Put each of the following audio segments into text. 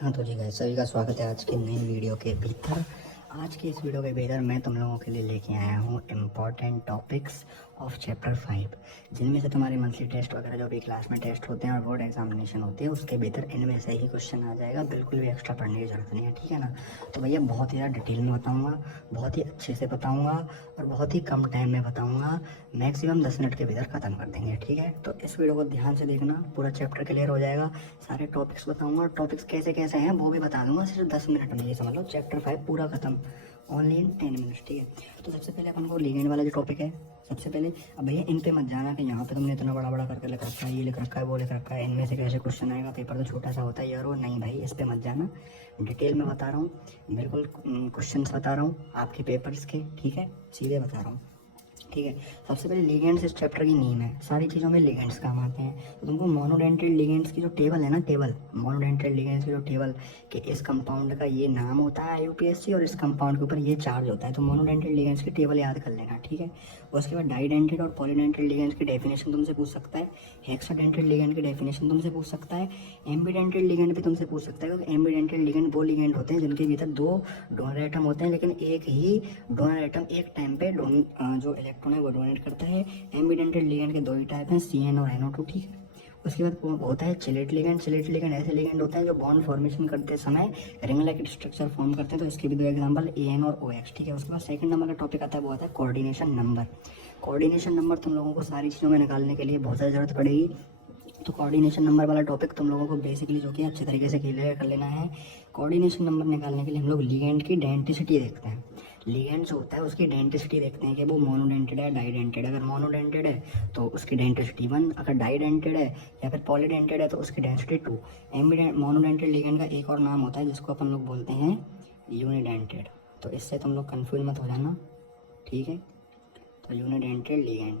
हाँ तो जी गाइस, सभी का स्वागत है आज के नई वीडियो के भीतर। आज के इस वीडियो के भीतर मैं तुम लोगों के लिए लेके आया हूँ इम्पॉर्टेंट टॉपिक्स ऑफ चैप्टर 5, जिनमें से तुम्हारे मंथली टेस्ट वगैरह जो भी क्लास में टेस्ट होते हैं और बोर्ड एग्जामिनेशन होती है उसके भीतर इनमें से ही क्वेश्चन आ जाएगा। बिल्कुल भी एक्स्ट्रा पढ़ने की जरूरत नहीं है, ठीक है ना। तो भैया बहुत ही ज़्यादा डिटेल में बताऊँगा, बहुत ही अच्छे से बताऊँगा और बहुत ही कम टाइम में बताऊँगा। मैक्सिमम 10 मिनट के भीतर ख़त्म कर देंगे, ठीक है। तो इस वीडियो को ध्यान से देखना, पूरा चैप्टर क्लियर हो जाएगा। सारे टॉपिक्स बताऊंगा और टॉपिक्स कैसे कैसे हैं वो भी बता दूंगा, सिर्फ 10 मिनट में। ये समझ लो चैप्टर 5 पूरा खत्म ओनली इन 10 मिनट्स, ठीक है। तो सबसे पहले अपन को लिगेंड वाला जो टॉपिक है, सबसे पहले अब भैया इन पे मत जाना कि यहाँ पे तुमने इतना बड़ा बड़ा करके लिख रखा है, ये लिख रखा है, वो लिख रखा है, इनमें से कैसे क्वेश्चन आएगा, पेपर तो छोटा सा होता है यार। वो नहीं भाई, इस पे मत जाना, डिटेल में बता रहा हूँ, बिल्कुल क्वेश्चन बता रहा हूँ आपके पेपर्स के, ठीक है, सीधे बता रहा हूँ, ठीक है। सबसे पहले लिगेंड्स इस चैप्टर की नीम है, सारी चीज़ों में लिगेंड्स काम आते हैं। तो तुमको मोनोडेंटेड लिगेंड्स की जो टेबल है ना, टेबल मोनोडेंटेड लिगेंड्स की जो टेबल कि इस कंपाउंड का ये नाम होता है IUPAC और इस कंपाउंड के ऊपर ये चार्ज होता है, तो मोनोडेंटेड लिगेंड्स की टेबल याद कर लेना, ठीक है। उसके बाद डाइडेंटेड और पॉलीडेंटेड लिगेंड्स की डेफिनेशन तुमसे पूछ सकता है, हेक्साडेंटेड लिगेंड की डेफिनेशन तुमसे पूछ सकता है, एम्बीडेंटेड लिगेंड भी तुमसे पूछ सकता है, क्योंकि एम्बीडेंटेड लिगेंड वो लिगेंड होते हैं जिनके भीतर दो डोनर एटम होते हैं, लेकिन एक ही डोनर एटम एक टाइम पे जो इलेक्ट्रॉन है वो डोनेट करता है। एम्बीडेंटेड लिगेंड के दो ही टाइप हैं, CN और NO2, ठीक है। उसके बाद होता है चिलेट लिगेंड। चिलेट लिगेंड ऐसे लिगेंड होते हैं जो बॉन्ड फॉर्मेशन करते समय रिंग लाइक स्ट्रक्चर फॉर्म करते हैं, तो इसके भी दो एग्जांपल AN और OX, ठीक है। उसके बाद सेकंड नंबर का टॉपिक आता है, वो आता है कोऑर्डिनेशन नंबर। कोऑर्डिनेशन नंबर तुम लोगों को सारी चीज़ों में निकालने के लिए बहुत ज़्यादा जरूरत पड़ेगी, तो कोऑर्डिनेशन नंबर वाला टॉपिक तुम लोगों को बेसिकली जो कि अच्छे तरीके से क्लियर कर लेना है। कोऑर्डिनेशन नंबर निकालने के लिए हम लोग लिगेंड की डेंटिसिटी देखते हैं। लिगेंड जो होता है उसकी डेंटिसिटी देखते हैं कि वो मोनोडेंटेड है, डाइडेंटेड है। अगर मोनोडेंटेड है तो उसकी डेंटिसिटी 1, अगर डाइडेंटेड है या फिर पॉलीडेंटेड है तो उसकी डेंसिटी 2। मोनोडेंटेड लिगेंड का एक और नाम होता है जिसको अपन लोग बोलते हैं यूनिडेंटेड, तो इससे तुम लोग कन्फ्यूज मत हो जाना, ठीक है। तो यूनिडेंटेड लिगेंड,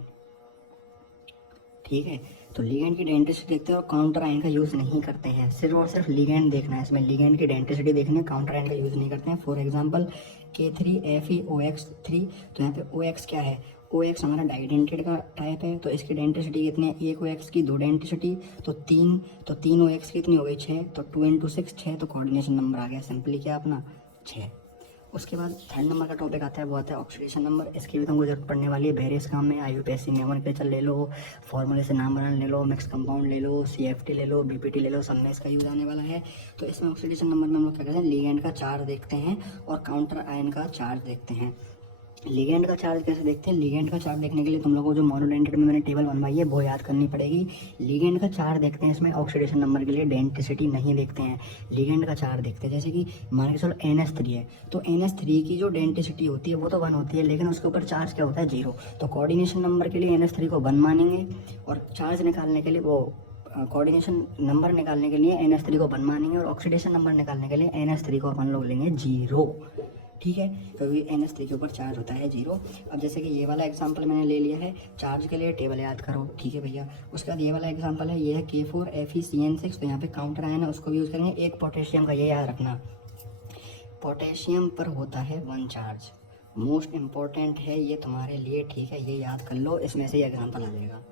ठीक है। तो लिगेंड की डेंटिसिटी देखते हैं और काउंटर आयन का यूज़ नहीं करते हैं, सिर्फ और सिर्फ लिगेंड देखना है इसमें, लिगेंड की डेंटिसिटी देखनी है, काउंटर आयन का यूज़ नहीं करते हैं। फॉर एग्जांपल K3FeOX3, तो यहाँ पे OX क्या है, OX हमारा डाइडेंटेड का टाइप है, तो इसकी डेंटिसिटी कितनी है, एक OX की दो डेंटिसिटी, तो तीन OX की कितनी हो गई, 6, तो 2 × 6 6, तो कोऑर्डिनेशन नंबर आ गया सिंपली क्या अपना 6। उसके बाद थर्ड नंबर का टॉपिक आता है, वो आता है ऑक्सीडेशन नंबर। इसकी भी तुमको जरूरत पड़ने वाली है वेरियस काम में। IUPAC नोमेनक्लेचर ले लो, फॉर्मूले से नाम बनाने ले लो, मिक्स कंपाउंड ले लो, CFT ले लो, BPT ले लो, सब में इसका यूज आने वाला है। तो इसमें ऑक्सीडेशन नंबर में हम लोग क्या कहते हैं, लिगेंड का चार्ज देखते हैं और काउंटर आयन का चार्ज देखते हैं। लिगेंड का चार्ज कैसे देखते हैं, लिगेंड का चार्ज देखने के लिए तुम लोगों को जो मोनोडेंटेड में मैंने टेबल बनवाई है वो याद करनी पड़ेगी। लिगेंड का चार्ज देखते हैं इसमें, ऑक्सीडेशन नंबर के लिए डेंटिसिटी नहीं देखते हैं, लिगेंड का चार्ज देखते हैं। जैसे कि मान के चलो NH3 है, तो NH3 की जो डेंटिसिटी होती है वो तो 1 होती है, लेकिन उसके ऊपर चार्ज क्या होता है, 0। तो कोऑर्डिनेशन नंबर के लिए NH3 को 1 मानेंगे और चार्ज निकालने के लिए वो कोऑर्डिनेशन नंबर निकालने के लिए NH3 को 1 मानेंगे और ऑक्सीडेशन नंबर निकालने के लिए NH3 को अपन लोग लेंगे 0, ठीक है, क्योंकि NH3 के ऊपर चार्ज होता है 0। अब जैसे कि ये वाला एग्जांपल मैंने ले लिया है, चार्ज के लिए टेबल याद करो, ठीक है भैया। उसके बाद ये वाला एग्जांपल है, ये है K4FeCN6, तो यहाँ पे काउंटर आयन है उसको भी यूज़ करेंगे। एक पोटेशियम का, ये याद रखना, पोटेशियम पर होता है 1 चार्ज, मोस्ट इम्पॉर्टेंट है ये तुम्हारे लिए, ठीक है, ये याद कर लो, इसमें से एग्जाम्पल आ जाएगा।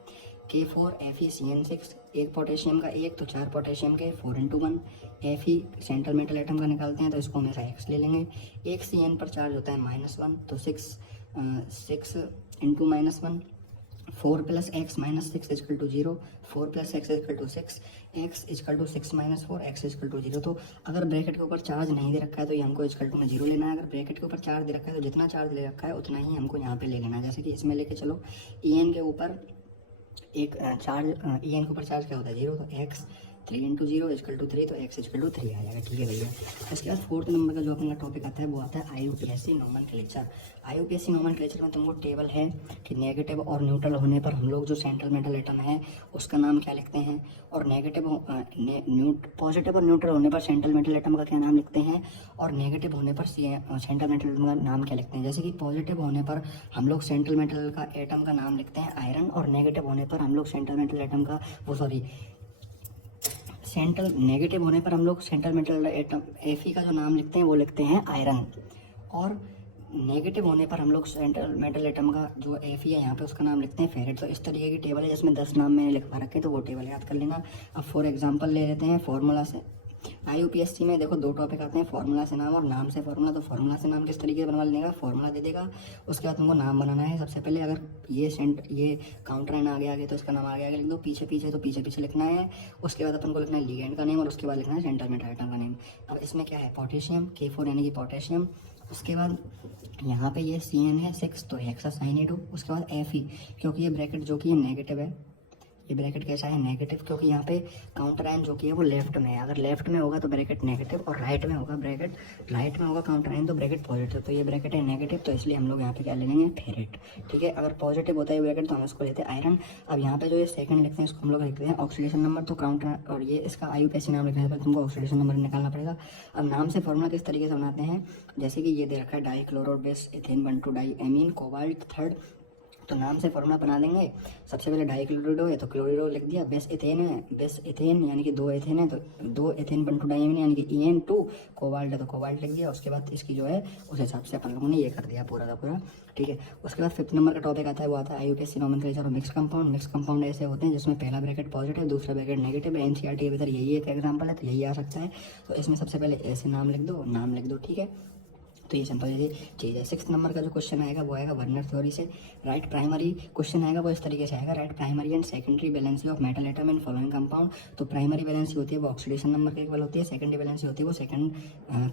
K4FeCN6, एक पोटेशियम का एक, तो 4 पोटेशियम के 4 × 1। Fe सेंट्रल मेटल एटम का निकालते हैं तो इसको हमेशा X ले लेंगे। एक CN पर चार्ज होता है -1, तो 6 × -1, 4 + x - 6 = 0, 4 + x = 6, x = 6 - 4, x = 0। तो अगर ब्रैकेट के ऊपर चार्ज नहीं दे रखा है तो ये हमको इक्वल टू में 0 लेना है, अगर ब्रैकेट के ऊपर चार्ज दे रखा है तो जितना चार्ज ले रखा है उतना ही हमको यहाँ पे ले लेना है। जैसे कि इसमें लेके चलो, EN के ऊपर एक चार्ज, EN के ऊपर चार्ज क्या होता है 0, तो x 3 × 0 = 3, तो x = 3 आ जाएगा, ठीक है भैया। इसके बाद फोर्थ नंबर का जो अपना टॉपिक आता है वो आता है IUPAC नोमेनक्लेचर। IUPAC नोमेनक्लेचर में तुमको टेबल है कि नेगेटिव और न्यूट्रल होने पर हम लोग जो सेंट्रल मेटल एटम है उसका नाम क्या लिखते हैं, और पॉजिटिव और न्यूट्रल होने पर सेंट्रल मेटल एटम का क्या नाम लिखते हैं, और नेगेटिव होने पर सेंट्रल मेटल एटम का नाम क्या लिखते हैं। जैसे कि पॉजिटिव होने पर हम लोग सेंट्रल मेटल का एटम का नाम लिखते हैं आयरन, और नेगेटिव होने पर हम लोग सेंट्रल मेटल एटम का सेंट्रल नेगेटिव होने पर हम लोग सेंट्रल मेटल एटम Fe का जो नाम लिखते हैं वो लिखते हैं आयरन, और नेगेटिव होने पर हम लोग सेंट्रल मेटल एटम का जो Fe है यहाँ पे उसका नाम लिखते हैं फेरेट। तो इस तरीके की टेबल है जिसमें 10 नाम मैंने लिखवा रखे हैं, तो वो टेबल याद कर लेना। अब फॉर एग्जांपल ले लेते हैं, फॉर्मूला से IUPAC में देखो दो टॉपिक आते हैं, फार्मूला से नाम और नाम से फार्मूला। तो फार्मूला से नाम किस तरीके से बनवा लेगा, फार्मूला दे देगा, उसके बाद तुमको नाम बनाना है। सबसे पहले अगर ये काउंटर एन आगे आगे तो इसका नाम आगे आगे लिख दो, पीछे पीछे तो पीछे पीछे लिखना है। उसके बाद अपन को लिखना है लिगेंड का नेम और उसके बाद लिखना है सेंटर में टाइटन का नेम। अब इसमें क्या है, पोटेशियम K4 यानी कि पोटेशियम। उसके बाद यहाँ पे ये CN है 6 तो हेक्सासाइनेट। उसके बाद Fe, क्योंकि ये ब्रैकेट जो कि ये नेगेटिव है, ये ब्रैकेट कैसा है, नेगेटिव, क्योंकि यहाँ पे काउंटर आयन जो कि है वो लेफ्ट में है। अगर लेफ्ट में होगा तो ब्रैकेट नेगेटिव और राइट में होगा राइट में होगा काउंटर आयन तो ब्रैकेट पॉजिटिव। तो ये ब्रैकेट है नेगेटिव, तो इसलिए हम लोग यहाँ पे क्या ले लेंगे, फेरेट। ठीक है, अगर पॉजिटिव होता है ब्रैकेट तो हम इसको लेते हैं आयरन। अब यहाँ पे जो ये सेकंड लिखते हैं इसको हम लोग लिखते हैं ऑक्सीडेशन नंबर। तो काउंटर और ये इसका IUPAC नाम लिखने से पहले तुमको ऑक्सीडेशन नंबर निकालना पड़ेगा। अब नाम से फॉर्मूला किस तरीके से बनाते हैं, जैसे कि ये दे रखा है dichloro base ethane 1,2 diamine cobalt third. तो नाम से फॉर्मूला बना देंगे। सबसे पहले डाइक्लोरिडो है तो क्लोरिडो लिख दिया, बेस इथेन है, बेस इथेन यानी कि 2 इथेन है तो 2 इथेन 1,2 डाइएमीन यानी कि EN2 कोबाल्ट है तो कोबाल्ट लिख दिया। उसके बाद इसकी जो है उस हिसाब से अपन लोगों ने ये कर दिया पूरा का पूरा। ठीक है, उसके बाद 5th नंबर का टॉपिक आता है, वो आता है IUPAC नोमेनक्लेचर और मिक्स कंपाउंड। मिक्स कंपाउंड ऐसे होते हैं जिसमें पहला ब्रैकेट पॉजिटिव दूसरा ब्रैकेट नेगेटिव है। NCERT के भीतर यही एक एग्जाम्पल है तो यही आ सकता है। तो इसमें सबसे पहले ऐसे नाम लिख दो। ठीक है, तो ये सिंपल चीज़ है। 6th नंबर का जो क्वेश्चन आएगा वो आएगा वर्नर थ्योरी से। राइट प्राइमरी क्वेश्चन आएगा वो इस तरीके से आएगा, right primary and secondary valency of metal atom in following compound. तो प्राइमरी बैलेंसी होती है वो ऑक्सीडेशन नंबर के इक्वल होती है, सेकेंडरी बैलेंसी होती है वो सेकंड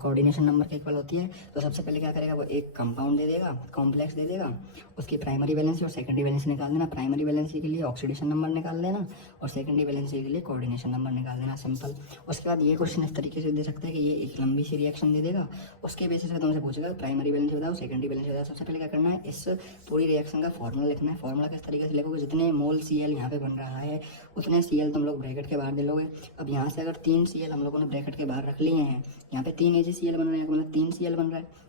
कोऑर्डिनेशन नंबर के इक्वल होती है। तो सबसे पहले क्या करेगा, वो एक कंपाउंड दे देगा, कॉम्प्लेक्स दे देगा, उसकी प्राइमरी बैलेंसी और सेकेंडरी बैलेंसी निकाल देना। प्राइमरी बैलेंसी के लिए ऑक्सीडेशन नंबर निकाल देना और सेकेंडरी बैलेंसी के लिए कोऑर्डिनेशन नंबर निकाल देना, सिंपल। उसके बाद ये क्वेश्चन इस तरीके से दे सकता है कि ये एक लंबी सी रिएक्शन दे देगा, उसके बेसिस पे तुमसे पूछेगा प्राइमरी बैलेंसी बताओ सेकेंडरी बैलेंस बताओ। सबसे पहले क्या करना है, इस पूरी रिएक्शन का फॉर्मूला लिखना है। फॉर्मूला किस तरीके से लिखोगे, जितने मोल Cl यहाँ पे बन रहा है उतने Cl तुम लोग ब्रैकेट के बाहर दे लोगे। अब यहाँ से अगर 3 Cl हम लोगों ने ब्रैकेट के बाहर रख लिए हैं, यहाँ पे 3 AgCl बन रहे हैं, मतलब 3 Cl बन रहा है,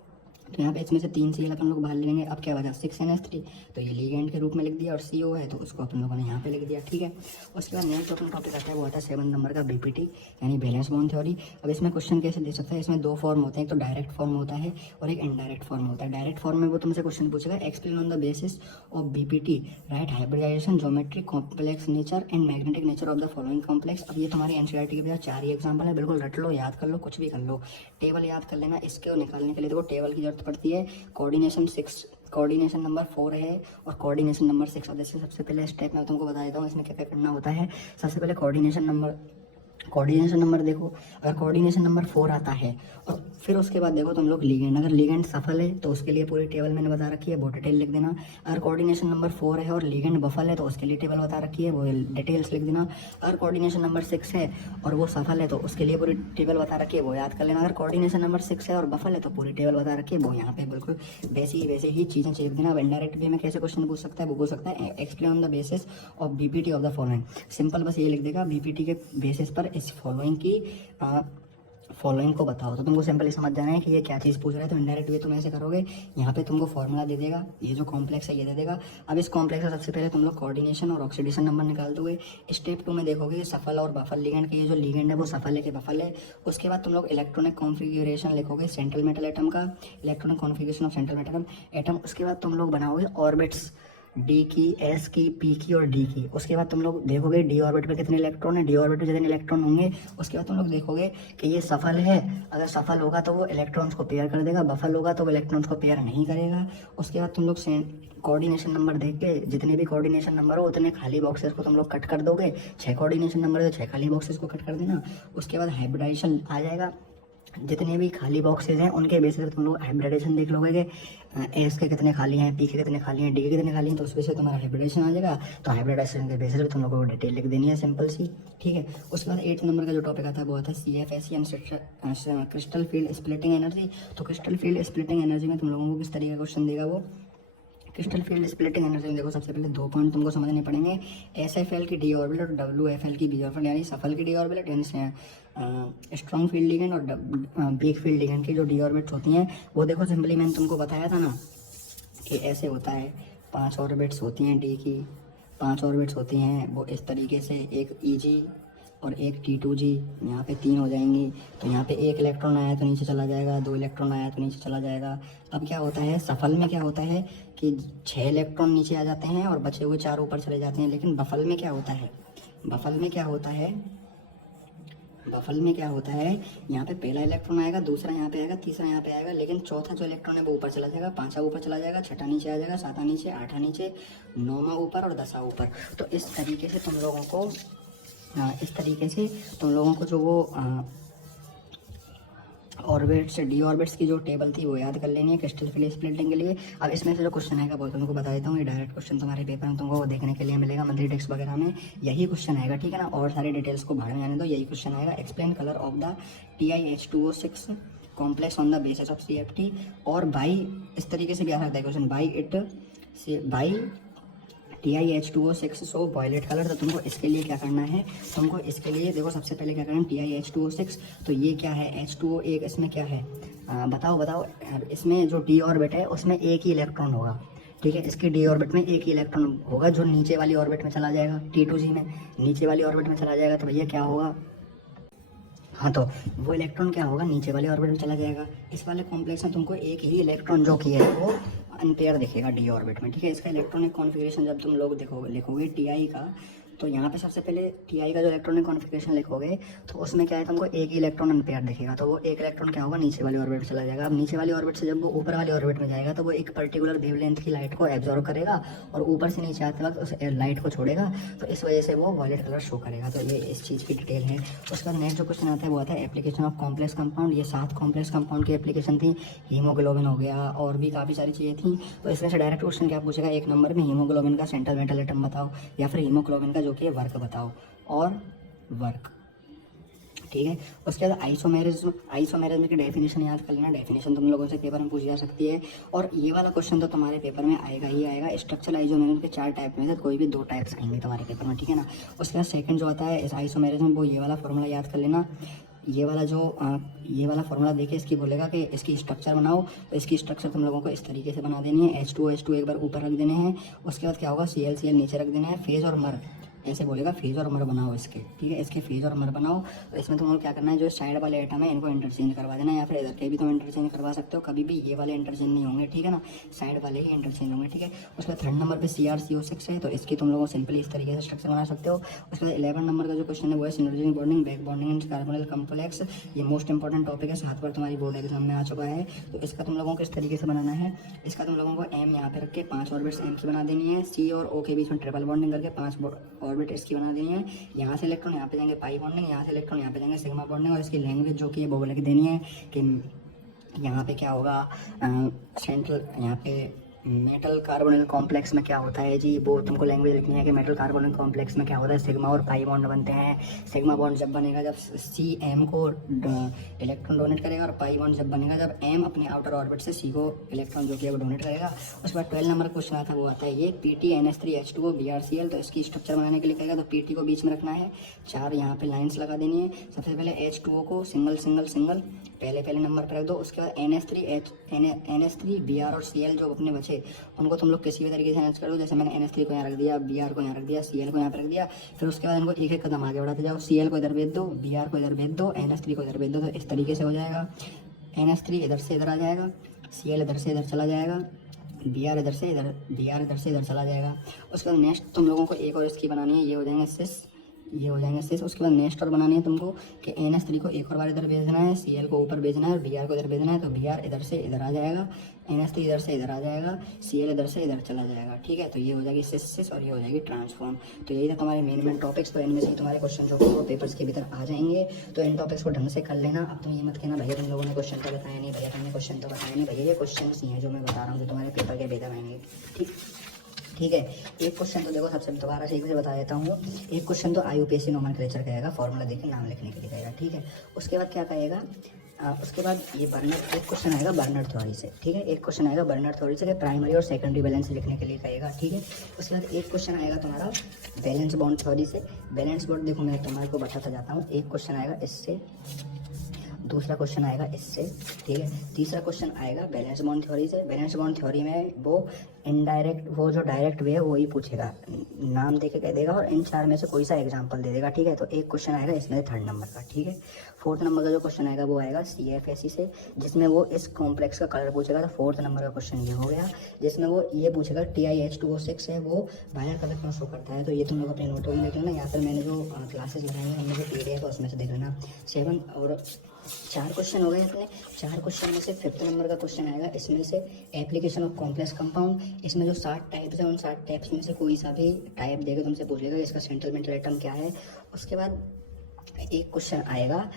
तो यहाँ पे इसमें से 3 Cl अपन लोग बाहर ले लेंगे। अब क्या बचा 6NH3, तो ये लिगेंड के रूप में लिख दिया और CO है तो उसको अपन लोगों ने यहाँ पे लिख दिया। ठीक है, उसके बाद नेक्स्ट अपना टॉपिक आता है वो आता है 7 नंबर का BPT यानी बैलेंस बॉन्ड थ्योरी। अब इसमें क्वेश्चन कैसे दे सकता है, इसमें 2 फॉर्म होते हैं, एक तो डायरेक्ट फॉर्म होता है और एक इनडायरेक्ट फॉर्म होता है। डायरेक्ट फॉर्म में वो तुमसे क्वेश्चन पूछेगा explain on the basis of BPT right hybridization geometry complex nature and magnetic nature of the following complex. अब ये तुम्हारी NCERT के भैया 4 ही एग्जाम्पल है, बिल्कुल रट लो, याद कर लो, कुछ भी कर लो, टेबल याद कर लेना। इसके निकालने के लिए देखो टेबल की जरूरत पड़ती है। कोऑर्डिनेशन नंबर 4 है और कोऑर्डिनेशन नंबर 6। अब जैसे सबसे पहले स्टेप मैं तुमको बता देता हूँ इसमें क्या क्या करना होता है। सबसे पहले कोऑर्डिनेशन नंबर देखो, अगर कोऑर्डिनेशन नंबर 4 आता है और फिर उसके बाद देखो तुम लोग लिगेंड, अगर लिगेंड सफल है तो उसके लिए पूरी टेबल मैंने बता रखी है, वो डिटेल लिख देना। अगर कोऑर्डिनेशन नंबर 4 है और लिगेंड बफल है तो उसके लिए टेबल बता रखी है, वो डिटेल्स लिख देना। अगर कोऑर्डिनेशन नंबर 6 है और वो सफल है तो उसके लिए पूरी टेबल बता रखी है, वो याद कर लेना। अगर कोऑर्डिनेशन नंबर 6 है और बफल है तो पूरी टेबल बता रखी है, वो यहाँ पे बिल्कुल वैसे ही चीज़ें लिख देना। अब इनडायरेक्ट वे में कैसे क्वेश्चन पूछ सकता है, वो पूछ सकता है explain on the basis of BPT of the following. Simple बस ये लिख देगा BPT के बेसिस पर इस फॉलोइंग को बताओ। तो तुमको सिंपली समझ जाना है कि ये क्या चीज़ पूछ रहा है। तो इनडायरेक्ट वे तुम ऐसे करोगे, यहाँ पे तुमको फॉर्मूला दे देगा, ये जो कॉम्प्लेक्स है ये दे देगा। अब इस कॉम्प्लेक्स का सबसे पहले तुम लोग कोऑर्डिनेशन और ऑक्सीडेशन नंबर निकाल दोगे। स्टेप 2 में देखोगे सफल और बफल लिगेंड के, ये जो लिगेंड है वो सफल है कि बफल है। उसके बाद तुम लोग इलेक्ट्रॉनिक कॉन्फिगरेशन लिखोगे सेंट्रल मेटल एटम का, electronic configuration of central metal atom. उसके बाद तुम लोग बनाओगे ऑर्बिट्स D की, S की, P की और D की। उसके बाद तुम लोग देखोगे D ऑर्बिट में कितने इलेक्ट्रॉन है, D ऑर्बिट में जितने इलेक्ट्रॉन होंगे। उसके बाद तुम लोग देखोगे कि ये सफल है, अगर सफल होगा तो वो इलेक्ट्रॉन्स को पेयर कर देगा, बफल होगा तो वो इलेक्ट्रॉन्स को पेयर नहीं करेगा। उसके बाद तुम लोग कोऑर्डिनेशन नंबर देख के जितने भी कोऑर्डिनेशन नंबर हो उतने खाली बॉक्सेस को तुम लोग कट कर दोगे। 6 कोऑर्डिनेशन नंबर है तो 6 खाली बॉक्सेस को कट कर देना। उसके बाद हाइब्रिडाइजेशन आ जाएगा, जितने भी खाली बॉक्सेज हैं उनके बेसिस पे तुम लोग हाइब्रिडाइजेशन देख लोगे कि एस के कितने खाली हैं, पी के कितने खाली हैं, डी के कितने खाली हैं, तो उस वजह से तुम्हारा हाइब्रिडाइजेशन आ जाएगा। तो हाइब्रिडाइजेशन के बेसिस पे तुम लोगों को डिटेल लिख देनी है, सिंपल सी। ठीक है, उसके बाद 8 नंबर का जो टॉपिक आता है वो आता है CFSE and crystal field splitting energy. तो क्रिस्टल फील्ड स्प्लिटिंग एनर्जी में तुम लोगों को किस तरीके का क्वेश्चन देगा वो, क्रिस्टल फील्ड स्प्लिटिंग एनर्जी में देखो सबसे पहले 2 पॉइंट तुमको समझने पड़ेंगे। SFL की D ऑर्बिटल और WFL की B ऑर्बिटल, यानी सफल की D ऑर्बिटल यानी स्ट्रॉन्ग फील्ड लिगेंड और वीक फील्ड लिगेंड की जो D ऑर्बिट्स होती हैं वो देखो सिंपली मैंने तुमको बताया था ना कि ऐसे होता है। 5 ऑर्बिट्स होती हैं D की, 5 ऑर्बिट्स होती हैं वो इस तरीके से, एक EG और एक T2G, यहाँ पे 3 हो जाएंगी। तो यहाँ पे 1 इलेक्ट्रॉन आया तो नीचे चला जाएगा, 2 इलेक्ट्रॉन आया तो नीचे चला जाएगा। अब क्या होता है सफल में, क्या होता है कि 6 इलेक्ट्रॉन नीचे आ जाते हैं और बचे हुए 4 ऊपर चले जाते हैं। लेकिन बफल में क्या होता है, बफल में क्या होता है, यहाँ पे पहला इलेक्ट्रॉन आएगा, दूसरा यहाँ पे आएगा, तीसरा यहाँ पे आएगा, लेकिन चौथा जो इलेक्ट्रॉन है वो ऊपर चला जाएगा, पांचवा ऊपर चला जाएगा, छठा नीचे आ जाएगा, सातवां नीचे, आठवां नीचे, नौवां ऊपर और 10वां ऊपर। तो इस तरीके से तुम लोगों को जो वो ऑर्बिट्स, डी ऑर्बिट्स की जो टेबल थी वो याद कर लेनी है क्रिस्टल स्प्लिटिंग के लिए। अब इसमें से जो क्वेश्चन आएगा वो तुमको बता देता हूँ, ये डायरेक्ट क्वेश्चन तुम्हारे पेपर में तुमको देखने के लिए मिलेगा, मंथली टेक्स्ट वगैरह में यही क्वेश्चन आएगा, ठीक है ना। और सारी डिटेल्स को बाहर में जाने दो, यही क्वेश्चन आएगा। Explain colour of the TiH2O6 complex on the basis of CFT, और बाई, इस तरीके से भी आ सकता है question, by TiH2O6 so violet colour. तो तुमको इसके लिए क्या करना है, तुमको इसके लिए देखो सबसे पहले क्या करना है, TiH2O6, तो ये क्या है, H2O, एक इसमें क्या है, बताओ। इसमें जो d ऑर्बिट है उसमें एक ही इलेक्ट्रॉन होगा, ठीक है। इसके d ऑर्बिट में एक ही इलेक्ट्रॉन होगा जो नीचे वाली ऑर्बिट में चला जाएगा, T2G में नीचे वाली ऑर्बिट में चला जाएगा। तो भैया क्या होगा, हाँ, तो वो इलेक्ट्रॉन क्या होगा, नीचे वाले ऑर्बिट में चला जाएगा। इस वाले कॉम्प्लेक्स में तुमको एक ही इलेक्ट्रॉन जो कि है वो अनपेयर दिखेगा डी ऑर्बिट में, ठीक है। इसका इलेक्ट्रॉनिक कॉन्फ़िगरेशन जब तुम लोग लिखोगे Ti का, तो यहाँ पे सबसे पहले Ti का जो इलेक्ट्रॉनिक कॉन्फ़िगरेशन लिखोगे तो उसमें क्या है, तुमको एक ही इलेक्ट्रॉन अनपेयर दिखेगा। तो वो एक इलेक्ट्रॉन क्या होगा, नीचे वाली ऑर्बिट में चला जाएगा। अब नीचे वाली ऑर्बिट से जब वो ऊपर वाली ऑर्बिट में जाएगा तो वो एक पर्टिकुलर वेवलेंथ की लाइट को एब्जॉर्व करेगा और ऊपर से नीचे आते वक्त उस लाइट को छोड़ेगा, तो इस वजह से वो वॉयलेट कलर शो करेगा। तो ये इस चीज़ की डिटेल है। उसके बाद नेक्स्ट जो क्वेश्चन आता है वो आता है एप्लीकेशन ऑफ कॉम्प्लेक्स कंपाउंड। ये 7 कॉम्प्लेक्स कंपाउंड की एप्लीकेशन थी, हीमोग्लोबिन हो गया और भी काफ़ी सारी चीज़ें थी। तो इसमें से डायरेक्ट क्वेश्चन क्या पूछेगा, एक नंबर में हीमोग्लोबिन का सेंट्रल मेटल एटम बताओ, या फिर हीमोग्लोबिन का जो कि वर्क बताओ और वर्क, ठीक है। उसके बाद आइसोमेरिज्म की डेफिनेशन याद कर लेना, डेफिनेशन तुम लोगों से पेपर में पूछी जा सकती है। और ये वाला क्वेश्चन तो तुम्हारे पेपर में आएगा ही आएगा। स्ट्रक्चरल आइसोमेरिज्म के 4 टाइप में से कोई भी 2 टाइप्स आएंगे तुम्हारे पेपर में, ठीक है ना। उसके बाद सेकंड जो आता है इस आइसोमेरिज्म, वो ये वाला फॉर्मूला याद कर लेना। ये वाला फॉर्मूला देखिए, इसकी बोलेगा कि इसकी स्ट्रक्चर बनाओ, तो इसकी स्ट्रक्चर तुम लोगों को इस तरीके से बना देनी है। H2O एक बार ऊपर रख देने हैं, उसके बाद क्या होगा, Cl नीचे रख देना है, फेज और मर ऐसे बोलेगा, फेज और मर बनाओ इसके, ठीक है। इसके फेज और मर बनाओ। तो इसमें तुम लोग क्या करना है, जो साइड वाले एटम है इनको इंटरचेंज करवा देना, या फिर इधर के भी तुम इंटरचेंज करवा सकते हो, कभी भी ये वाले इंटरचेंज नहीं होंगे, ठीक है ना, साइड वाले ही इंटरचेंज होंगे, ठीक है। उसके बाद 3rd नंबर पे CrCO6 है, तो इसकी तुम लोगों सिंपली इस तरीके से स्ट्रक्चर बना सकते हो। उसके बाद 11 नंबर का जो क्वेश्चन है वो है synergic bonding, back bonding and carbonyl complex. ये मोस्ट इंपॉर्टेंट टॉपिक है, 7 बार तुम्हारी बोर्ड एग्जाम में आ चुका है। तो इसका तुम लोगों को इस तरीके से बनाना है, इसका तुम लोगों को M यहाँ पे रख के 5 ऑर्बिट्स M की बना देनी है, C और O के बीच में ट्रिपल बॉन्डिंग करके 5 ऑर्बिट इसकी बना देनी है। यहाँ से इलेक्ट्रॉन यहाँ पे जाएंगे पाई बॉन्डिंग, यहाँ से इलेक्ट्रॉन यहाँ पे जाएंगे सिग्मा बॉन्डिंग। और इसकी लैंग्वेज जो कि है वो लिख देनी है कि यहाँ पे क्या होगा, सेंट्रल यहाँ पे मेटल कार्बोनिल कॉम्प्लेक्स में क्या होता है जी, वो तुमको लैंग्वेज लिखनी है कि मेटल कार्बोनिल कॉम्प्लेक्स में क्या होता है, सिग्मा और पाई बॉन्ड बनते हैं। सिग्मा बॉन्ड जब बनेगा जब C M को इलेक्ट्रॉन डोनेट करेगा, और पाई बॉन्ड जब बनेगा जब M अपने आउटर ऑर्बिट से C को इलेक्ट्रॉन जो कि है वो डोनेट करेगा। उसके बाद 12 नंबर क्वेश्चन आता है वो आता है ये PT NH3H2O BrCl। तो इसकी स्ट्रक्चर बनाने के लिए कहेगा, तो PT को बीच में रखना है, 4 यहाँ पे लाइन्स लगा देनी है। सबसे पहले H2O को सिंगल सिंगल सिंगल पहले नंबर पर रख दो। उसके बाद NH3 Br और Cl जो अपने बचे उनको तुम लोग किसी भी तरीके से अरेंज कर दो। जैसे मैंने NH3 को यहाँ रख दिया, Br को यहाँ रख दिया, Cl को यहाँ पर रख दिया। फिर उसके बाद इनको एक एक कदम आगे बढ़ाते जाओ, Cl को इधर भेज दो, Br को इधर भेज दो, NH3 को इधर भेज दो। तो इस तरीके से हो जाएगा, NH3 इधर से इधर आ जाएगा, Cl इधर से इधर चला जाएगा, Br इधर से इधर चला जाएगा। उसके बाद नेक्स्ट तुम लोगों को एक और इसकी बनानी है, ये हो जाएंगे सिस। उसके बाद नेक्स्ट और बनानी है तुमको कि NH3 को एक और बार इधर भेजना है, Cl को ऊपर भेजना है और Br को इधर भेजना है। तो Br इधर से इधर आ जाएगा, NH3 इधर से इधर आ जाएगा, Cl इधर से इधर चला जाएगा, ठीक है। तो ये हो जाएगी सिस और ये हो जाएगी ट्रांसफॉर्म। तो यही था तुम्हारे मेन टॉपिक्स। तो इनमें से तुम्हारे क्वेश्चन जो वो पेपर्स के भीतर आ जाएंगे, तो इन टॉपिक्स को ढंग से कर लेना। अब तुम ये मत कहना भैया तुम लोगों ने क्वेश्चन तो बताया नहीं, भैया तुमने क्वेश्चन तो बताया नहीं, भैया ये क्वेश्चन ही हैं जो मैं बता रहा हूँ, जो तुम्हारे पेपर के भीतर आएंगे, ठीक है। एक क्वेश्चन तो देखो सबसे दोबारा से एक से बता देता हूँ। एक क्वेश्चन तो IUPAC नोमेनक्लेचर कहेगा, फॉर्मूला देके नाम लिखने के लिए कहेगा, ठीक है। उसके बाद क्या कहेगा, उसके बाद ये बर्नर, एक क्वेश्चन आएगा बर्नर थ्योरी से, ठीक है। एक क्वेश्चन आएगा बर्नर थ्योरी से कि प्राइमरी और सेकेंडरी बैलेंस लिखने के लिए कहेगा, ठीक है। उसके बाद एक क्वेश्चन आएगा तुम्हारा बैलेंस बॉन्ड थ्योरी से। बैलेंस बॉन्ड देखो मैं तुम्हारे को बताता जाता हूँ। एक क्वेश्चन आएगा इससे, दूसरा क्वेश्चन आएगा इससे, ठीक है। तीसरा क्वेश्चन आएगा बैलेंस बॉन्ड थ्योरी से। बैलेंस बॉन्ड थ्योरी में वो इनडायरेक्ट, वो जो डायरेक्ट वे है वही पूछेगा, नाम देके कह देगा और इन 4 में से कोई सा एग्जांपल दे देगा, ठीक है। तो एक क्वेश्चन आएगा इसमें 3rd नंबर का, ठीक है। फोर्थ नंबर का जो क्वेश्चन आएगा वो आएगा CFSE से, जिसमें वो इस कॉम्प्लेक्स का कलर पूछेगा। तो फोर्थ नंबर का क्वेश्चन ये हो गया, जिसमें वो ये पूछेगा TiH2O6 है वो वायर कलर क्यों शो करता है। तो ये तुम लोग अपने नोटों में देख लेना, या फिर मैंने जो क्लासेस लगाई हैं उनमें जो PDF है उसमें से देख लेना। 7 और 4 क्वेश्चन हो गए अपने। 4 क्वेश्चन में से फिफ्थ नंबर का क्वेश्चन आएगा, इसमें से एप्लीकेशन ऑफ कॉम्प्लेक्स कंपाउंड। इसमें जो 7 टाइप्स हैं उन 7 टाइप्स में से कोई सा भी टाइप देगा तुमसे पूछेगा इसका सेंट्रल मेटल एटम क्या है। उसके बाद एक क्वेश्चन आएगा,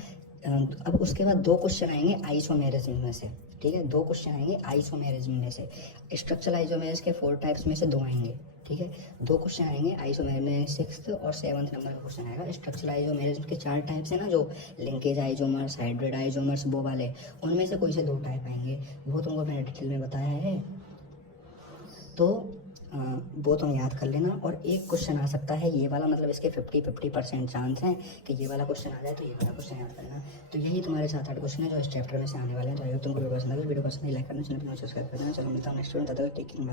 अब उसके बाद 2 क्वेश्चन आएंगे आइसोमेरिज्म में से, ठीक है। 2 क्वेश्चन आएंगे आइसोमेरिज्म में से। स्ट्रक्चरल आइसोमेरिज्म के 4 टाइप्स में से 2 आएंगे, ठीक है। 2 क्वेश्चन आएंगे आइसोमेरिज्म में। 6th और 7th नंबर का क्वेश्चन आएगा स्ट्रक्चरल आइसोमेरिज्म के 4 टाइप्स है ना, जो लिंकेज आइसोमर्स, हाइब्रिड आइसोमर्स, वो वाले, उनमें से कोई से 2 टाइप आएंगे, वो तुमको मैंने डिटेल में बताया है। तो वो तुम याद कर लेना। और एक क्वेश्चन आ सकता है ये वाला, मतलब इसके 50% चांस हैं कि ये वाला क्वेश्चन आ जाए, तो ये वाला क्वेश्चन याद करना। तो यही तुम्हारे 7-8 क्वेश्चन है जो इस चैप्टर में से आने वाले हैं। तो अगर तुमको वीडियो पसंद है, वीडियो पसंद नहीं, लाइक करना, चैनल को सब्सक्राइब करना। चलो मिलता हूँ नेक्स्ट वीडियो, तब तक टेक केयर।